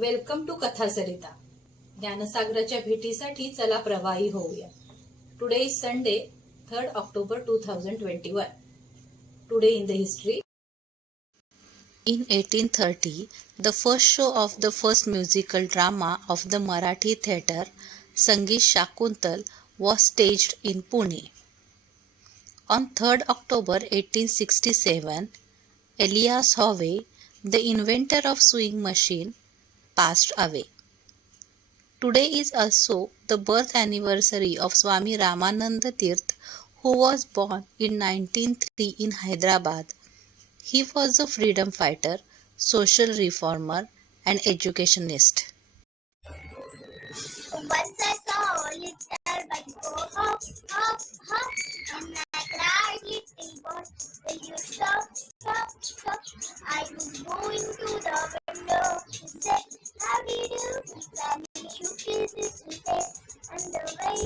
Welcome to कथा सरिता. ज्ञानसागराच्या भेटीसाठी चला प्रवाही होऊया. Today is Sunday 3rd October 2021. Today in the history. In 1830, the first show of the first musical drama of the Marathi theatre, Sangeet Shakuntal, was staged in Pune. On 3rd October 1867, Elias Howe, the inventor of sewing machine, passed away. Today is also the birth anniversary of Swami Ramananda Tirth, who was born in 1903 in Hyderabad. He was a freedom fighter, social reformer, and educationist. Once I saw a little bunny go hop, hop, hop, and I cried, little boy, will you stop, stop, stop? I was going to the window. He said, how do you do? Then he shook his little head, and the way.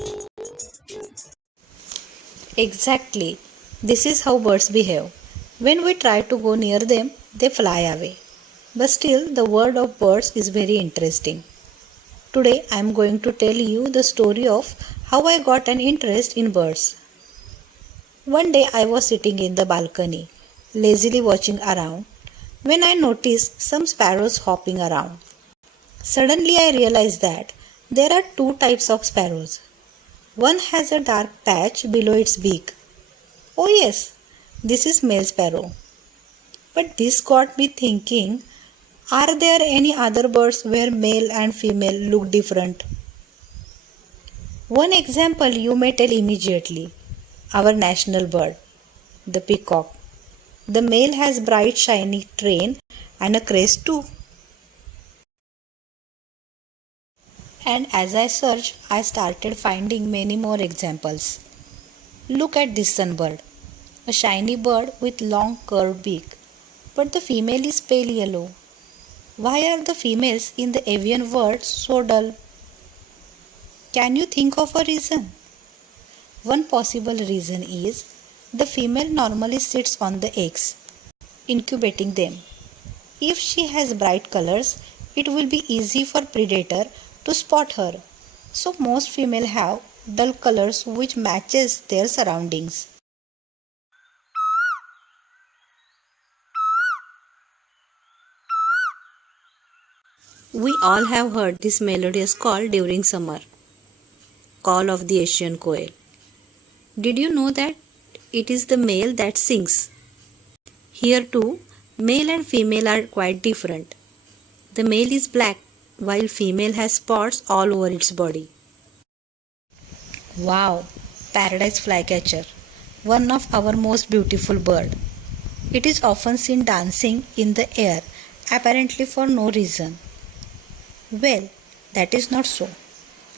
Exactly. This is how birds behave. When we try to go near them, they fly away. But still, the world of birds is very interesting. Today, I am going to tell you the story of how I got an interest in birds. One day, I was sitting in the balcony, lazily watching around, when I noticed some sparrows hopping around. Suddenly, I realized that there are two types of sparrows. One has a dark patch below its beak. Oh, yes, this is male sparrow. But this got me thinking, are there any other birds where male and female look different? One example you may tell immediately, our national bird, the peacock. The male has bright shiny train and a crest too. And as I searched, I started finding many more examples. Look at this sunbird, a shiny bird with long curved beak, but the female is pale yellow. Why are the females in the avian world so dull? Can you think of a reason? One possible reason is the female normally sits on the eggs, incubating them. If she has bright colors, it will be easy for predator to spot her. So most female have dull colors which matches their surroundings. We all have heard this melodious call during summer, call of the Asian quail. Did you know that it is the male that sings? Here too, male and female are quite different. The male is black, while female has spots all over its body. Wow, paradise flycatcher, one of our most beautiful bird. It is often seen dancing in the air, apparently for no reason. Well, that is not so.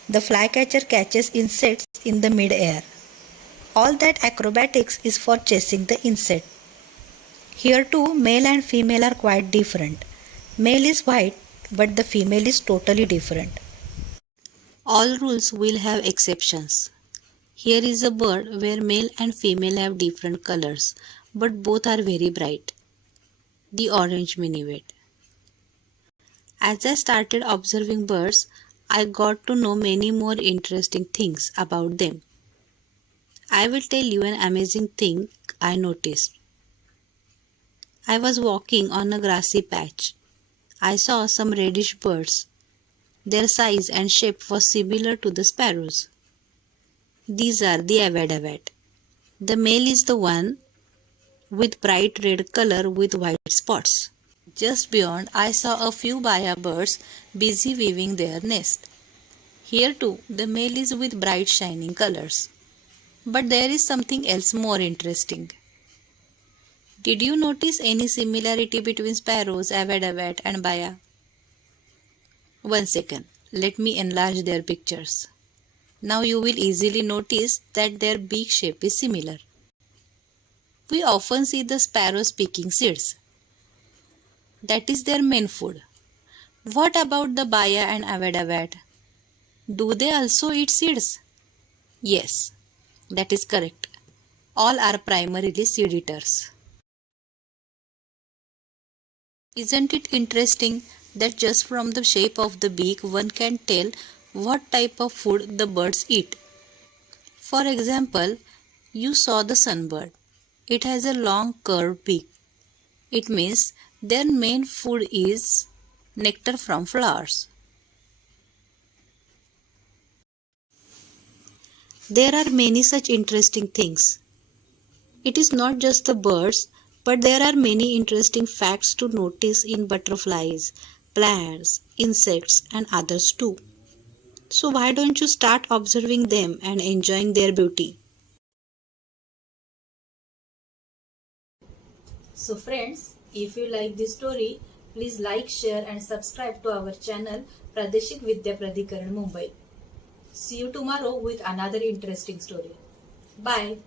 The flycatcher catches insects in the mid-air. All that acrobatics is for chasing the insect. Here too, male and female are quite different. Male is white, but the female is totally different. All rules will have exceptions. Here is a bird where male and female have different colors, but both are very bright. The orange minivet. As I started observing birds, I got to know many more interesting things about them. I will tell you an amazing thing I noticed. I was walking on a grassy patch. I saw some reddish birds. Their size and shape was similar to the sparrows. These are the avadavat. The male is the one with bright red color with white spots. Just beyond, I saw a few baya birds busy weaving their nest. Here too, the male is with bright shining colors. But there is something else more interesting. Did you notice any similarity between sparrows, avadavat and baya? One second, let me enlarge their pictures. Now you will easily notice that their beak shape is similar. We often see the sparrows picking seeds. That is their main food. What about the baya and avadavat? Do they also eat seeds? Yes, that is correct. All are primarily seed eaters. Isn't it interesting that just from the shape of the beak one can tell what type of food the birds eat. For example, you saw the sunbird. It has a long curved beak. It means their main food is nectar from flowers. There are many such interesting things. It is not just the birds, but there are many interesting facts to notice in butterflies, plants, insects, and others too. So, why don't you start observing them and enjoying their beauty? So friends, if you like this story, please like, share and subscribe to our channel Pradeshik Vidya Pradhikaran Mumbai. See you tomorrow with another interesting story. Bye.